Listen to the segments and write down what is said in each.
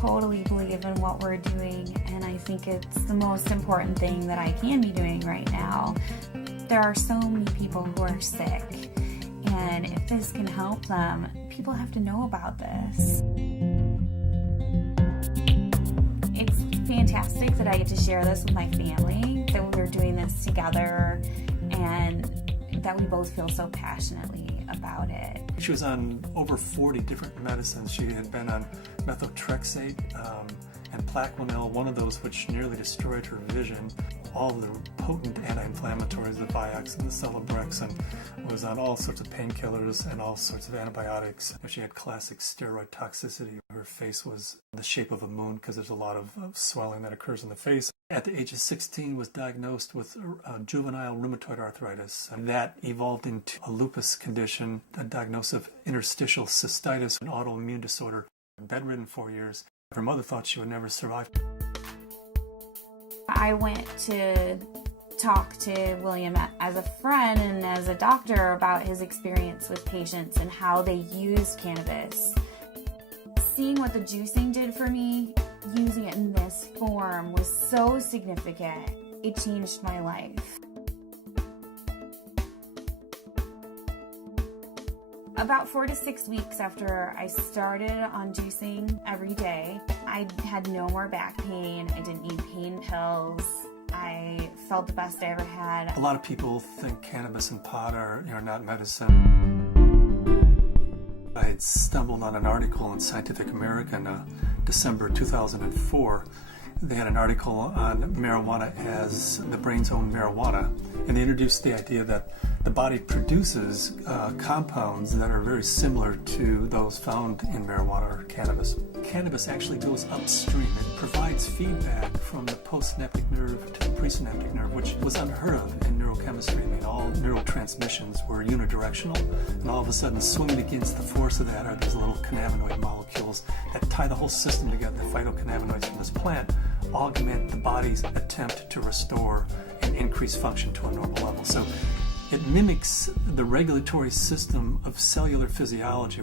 totally believe in what we're doing, and I think it's the most important thing that I can be doing right now. There are so many people who are sick, and if this can help them, people have to know about this. It's fantastic that I get to share this with my family, that we're doing this together, and that we both feel so passionately about it. She was on over 40 different medicines. She had been on methotrexate and Plaquenil, one of those which nearly destroyed her vision. All the potent anti-inflammatories, the Vioxx and the Celebrex, and was on all sorts of painkillers and all sorts of antibiotics. She had classic steroid toxicity. Her face was the shape of a moon because there's a lot of swelling that occurs in the face. At the age of 16, was diagnosed with juvenile rheumatoid arthritis, and that evolved into a lupus condition, a diagnosis of interstitial cystitis, an autoimmune disorder. Bedridden 4 years. Her mother thought she would never survive. I went to talk to William as a friend and as a doctor about his experience with patients and how they used cannabis. Seeing what the juicing did for me, using it in this form, was so significant. It changed my life. About 4 to 6 weeks after I started on juicing every day, I had no more back pain. I didn't need pain pills. I felt the best I ever had. A lot of people think cannabis and pot are not medicine. I had stumbled on an article in Scientific American, December 2004. They had an article on marijuana as the brain's own marijuana, and they introduced the idea that the body produces compounds that are very similar to those found in marijuana or cannabis. Cannabis actually goes upstream. It provides feedback from the postsynaptic nerve to the presynaptic nerve, which was unheard of in neurochemistry. I mean, all neurotransmissions were unidirectional, and all of a sudden, swimming against the force of that are these little cannabinoid molecules that tie the whole system together. The phytocannabinoids from this plant augment the body's attempt to restore and increase function to a normal level. So it mimics the regulatory system of cellular physiology.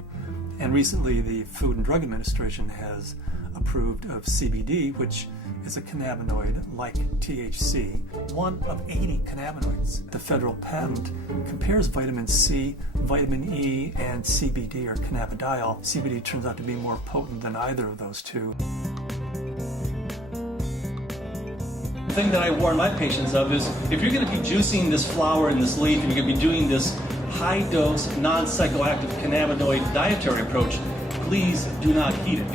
And recently, the Food and Drug Administration has approved of CBD, which is a cannabinoid like THC, one of 80 cannabinoids. The federal patent compares vitamin C, vitamin E, and CBD, or cannabidiol. CBD turns out to be more potent than either of those two. The thing that I warn my patients of is if you're going to be juicing this flower and this leaf and you're going to be doing this high-dose, non-psychoactive cannabinoid dietary approach, please do not heat it.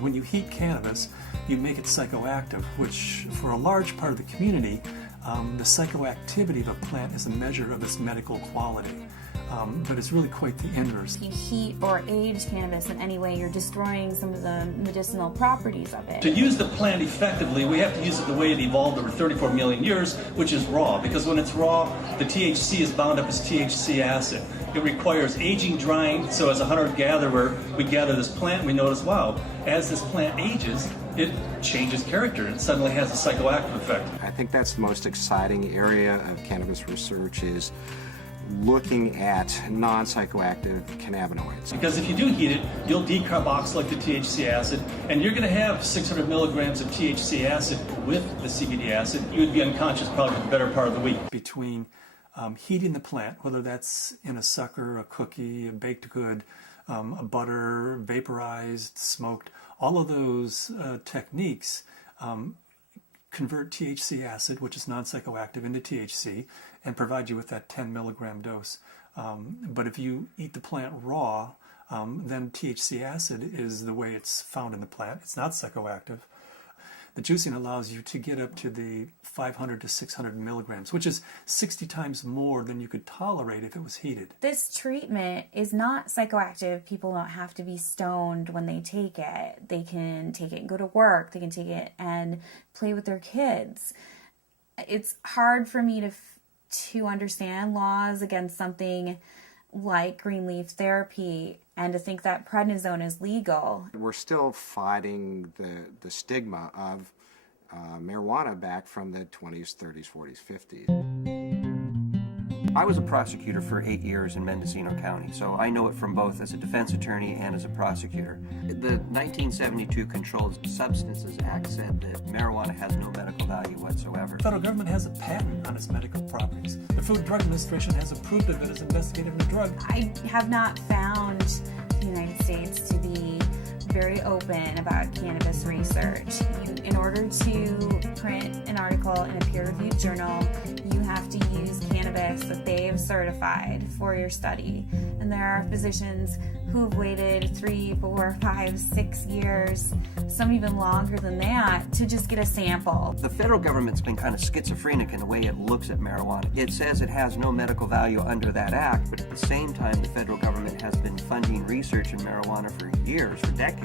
When you heat cannabis, you make it psychoactive, which for a large part of the community, the psychoactivity of a plant is a measure of its medical quality. But it's really quite the inverse. If you heat or age cannabis in any way, you're destroying some of the medicinal properties of it. To use the plant effectively, we have to use it the way it evolved over 34 million years, which is raw. Because when it's raw, the THC is bound up as THC acid. It requires aging, drying, so as a hunter-gatherer, we gather this plant and we notice, wow, as this plant ages, it changes character. It suddenly has a psychoactive effect. I think that's the most exciting area of cannabis research, is looking at non-psychoactive cannabinoids. Because if you do heat it, you'll decarboxylate the THC acid, and you're going to have 600 milligrams of THC acid with the CBD acid. You would be unconscious probably for the better part of the week. Between heating the plant, whether that's in a sucker, a cookie, a baked good, a butter, vaporized, smoked, all of those techniques convert THC acid, which is non-psychoactive, into THC and provide you with that 10 milligram dose. But if you eat the plant raw, then THC acid is the way it's found in the plant. It's not psychoactive. The juicing allows you to get up to the 500 to 600 milligrams, which is 60 times more than you could tolerate if it was heated. This treatment is not psychoactive. People don't have to be stoned when they take it. They can take it and go to work. They can take it and play with their kids. It's hard for me to understand laws against something like green leaf therapy and to think that prednisone is legal. We're still fighting the stigma of marijuana back from the 20s, 30s, 40s, 50s. I was a prosecutor for 8 years in Mendocino County, so I know it from both as a defense attorney and as a prosecutor. The 1972 Controlled Substances Act said that marijuana has no medical value whatsoever. The federal government has a patent on its medical properties. The Food and Drug Administration has approved of it as investigative new drug. I have not found the United States to be very open about cannabis research. In order to print an article in a peer-reviewed journal, you have to use cannabis that they have certified for your study. And there are physicians who have waited 3, 4, 5, 6 years, some even longer than that, to just get a sample. The federal government's been kind of schizophrenic in the way it looks at marijuana. It says it has no medical value under that act, but at the same time, the federal government has been funding research in marijuana for years, for decades.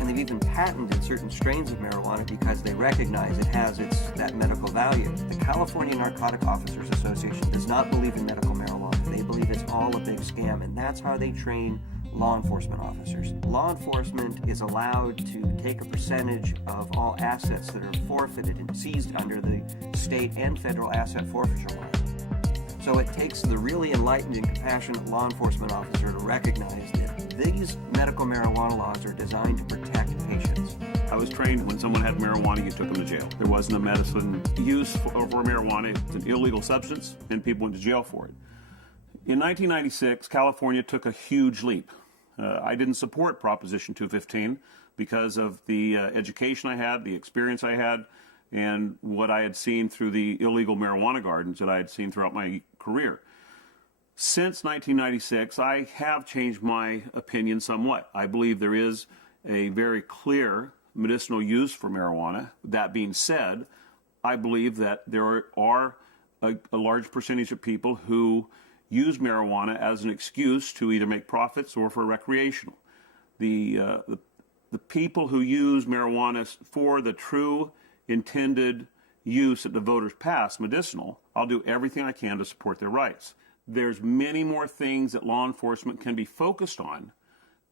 And they've even patented certain strains of marijuana because they recognize it has that medical value. The California Narcotic Officers Association does not believe in medical marijuana. They believe it's all a big scam, and that's how they train law enforcement officers. Law enforcement is allowed to take a percentage of all assets that are forfeited and seized under the state and federal asset forfeiture law. So it takes the really enlightened and compassionate law enforcement officer to recognize that these medical marijuana laws are designed to protect patients. I was trained when someone had marijuana, you took them to jail. There wasn't a medicine use for marijuana. It's an illegal substance, and people went to jail for it. In 1996, California took a huge leap. I didn't support Proposition 215 because of the education I had, the experience I had, and what I had seen through the illegal marijuana gardens that I had seen throughout my career. Since 1996, I have changed my opinion somewhat. I believe there is a very clear medicinal use for marijuana. That being said, I believe that there are a large percentage of people who use marijuana as an excuse to either make profits or for recreational. The people who use marijuana for the true intended use that the voters passed, medicinal, I'll do everything I can to support their rights. There's many more things that law enforcement can be focused on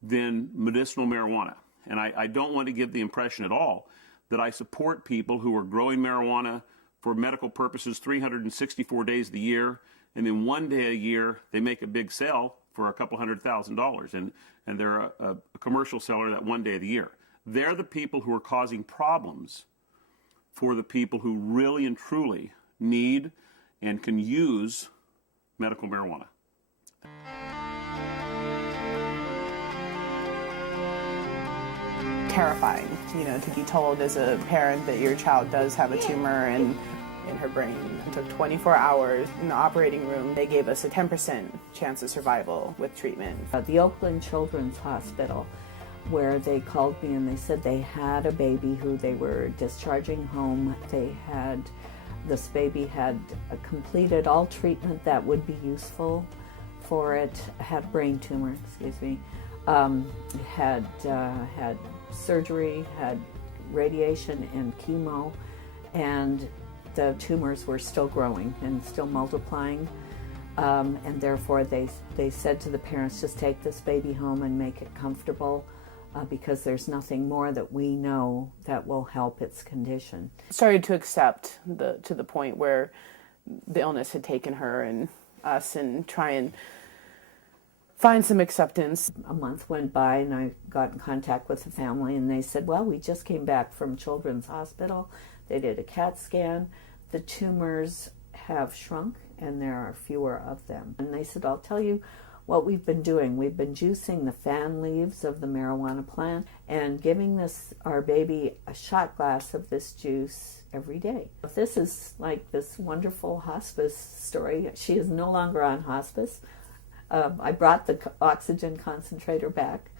than medicinal marijuana. And I don't want to give the impression at all that I support people who are growing marijuana for medical purposes 364 days of the year, and then one day a year they make a big sale for a couple $100,000, and they're a commercial seller that one day of the year. They're the people who are causing problems for the people who really and truly need and can use medical marijuana. Terrifying, to be told as a parent that your child does have a tumor in her brain. It took 24 hours in the operating room. They gave us a 10% chance of survival with treatment. The Oakland Children's Hospital, where they called me and they said they had a baby who they were discharging home. This baby had completed all treatment that would be useful for it, had a brain tumor, had surgery, had radiation and chemo, and the tumors were still growing and still multiplying, and therefore they said to the parents, just take this baby home and make it comfortable, because there's nothing more that we know that will help its condition. Started to accept to the point where the illness had taken her and us, and try and find some acceptance. A month went by and I got in contact with the family, and they said, well, we just came back from Children's Hospital. They did a CAT scan. The tumors have shrunk and there are fewer of them. And they said, I'll tell you what we've been doing. We've been juicing the fan leaves of the marijuana plant and giving our baby a shot glass of this juice every day. This is like this wonderful hospice story. She is no longer on hospice. I brought the oxygen concentrator back.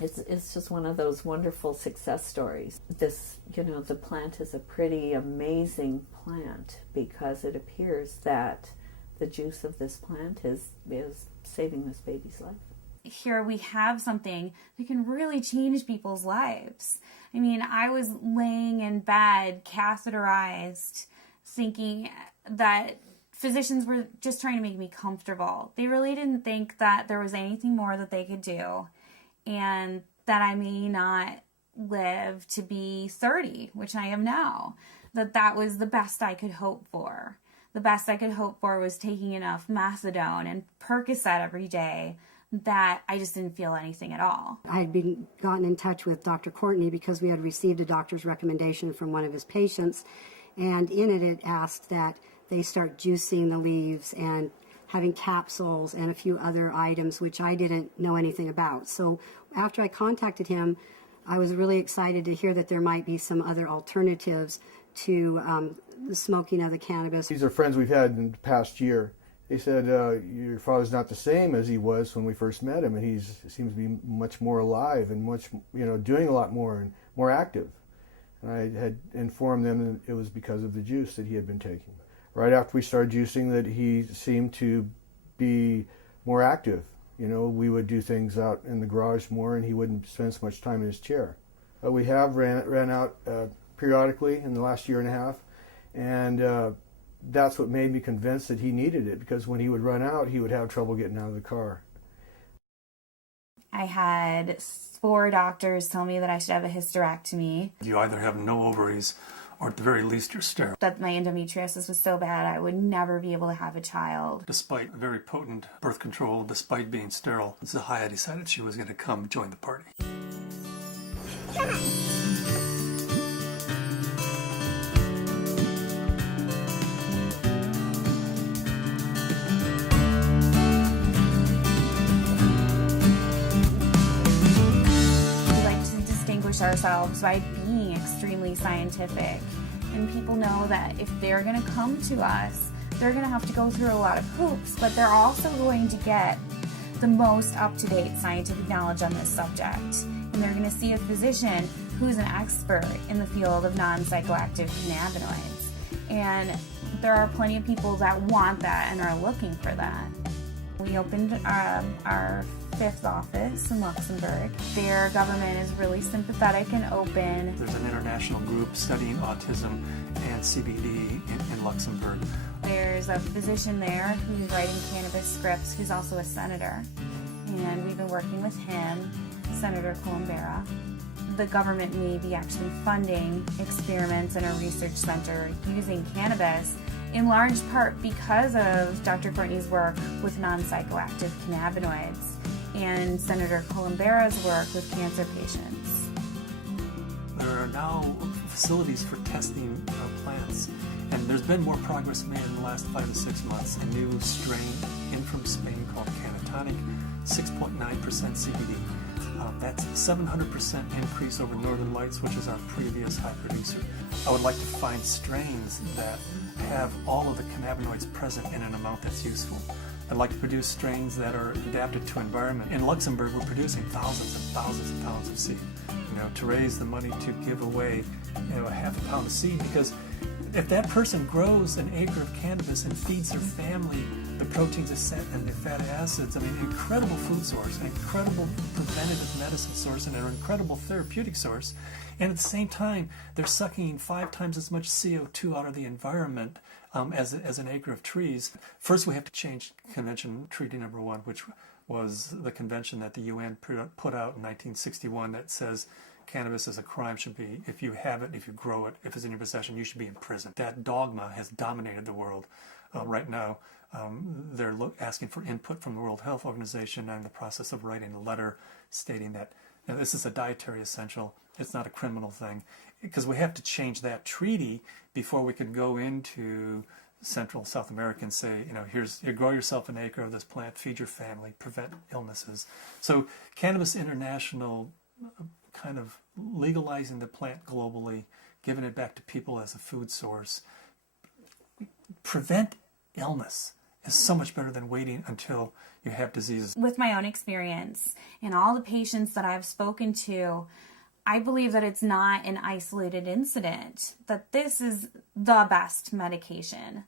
It's just one of those wonderful success stories. The plant is a pretty amazing plant because it appears that the juice of this plant is saving this baby's life. Here we have something that can really change people's lives. I mean, I was laying in bed, catheterized, thinking that physicians were just trying to make me comfortable. They really didn't think that there was anything more that they could do, and that I may not live to be 30, which I am now. That was the best I could hope for. the best I could hope for was taking enough methadone and Percocet every day that I just didn't feel anything at all. I had gotten in touch with Dr. Courtney because we had received a doctor's recommendation from one of his patients, and in it asked that they start juicing the leaves and having capsules and a few other items which I didn't know anything about. So after I contacted him, I was really excited to hear that there might be some other alternatives to the smoking of the cannabis. These are friends we've had in the past year. They said, your father's not the same as he was when we first met him, and he seems to be much more alive and much, doing a lot more and more active. And I had informed them that it was because of the juice that he had been taking. Right after we started juicing, that he seemed to be more active. We would do things out in the garage more, and he wouldn't spend so much time in his chair. We have ran out periodically in the last year and a half, and that's what made me convinced that he needed it, because when he would run out, he would have trouble getting out of the car. I had 4 doctors tell me that I should have a hysterectomy. You either have no ovaries, or at the very least you're sterile. That my endometriosis was so bad I would never be able to have a child. Despite very potent birth control, despite being sterile, Zahaya decided she was going to come join the party. Ourselves by being extremely scientific, and people know that if they're going to come to us, they're going to have to go through a lot of hoops, but they're also going to get the most up-to-date scientific knowledge on this subject, and they're going to see a physician who's an expert in the field of non-psychoactive cannabinoids. And there are plenty of people that want that and are looking for that. We opened our 5th office in Luxembourg. Their government is really sympathetic and open. There's an international group studying autism and CBD in Luxembourg. There's a physician there who's writing cannabis scripts who's also a senator. And we've been working with him, Senator Columbera. The government may be actually funding experiments in a research center using cannabis, in large part because of Dr. Courtney's work with non-psychoactive cannabinoids and Senator Columbera's work with cancer patients. There are now facilities for testing plants, and there's been more progress made in the last 5 to 6 months. A new strain in from Spain called Cannatonic, 6.9% CBD. That's a 700% increase over Northern Lights, which is our previous high producer. I would like to find strains that have all of the cannabinoids present in an amount that's useful. I'd like to produce strains that are adapted to environment. In Luxembourg, we're producing thousands and thousands of pounds of seed, to raise the money to give away, a half a pound of seed, because if that person grows an acre of cannabis and feeds their family the proteins and the fatty acids, incredible food source, an incredible preventative medicine source, and an incredible therapeutic source, and at the same time, they're sucking 5 times as much CO2 out of the environment as an acre of trees. First, we have to change Convention Treaty Number 1, which was the convention that the UN put out in 1961 that says cannabis is a crime, should be, if you have it, if you grow it, if it's in your possession, you should be in prison. That dogma has dominated the world right now. They're asking for input from the World Health Organization. I'm in the process of writing a letter stating that this is a dietary essential. It's not a criminal thing, because we have to change that treaty before we can go into Central South America and say, you grow yourself an acre of this plant, feed your family, prevent illnesses. So Cannabis International kind of legalizing the plant globally, giving it back to people as a food source, prevent illness is so much better than waiting until you have diseases. With my own experience and all the patients that I've spoken to, I believe that it's not an isolated incident, that this is the best medication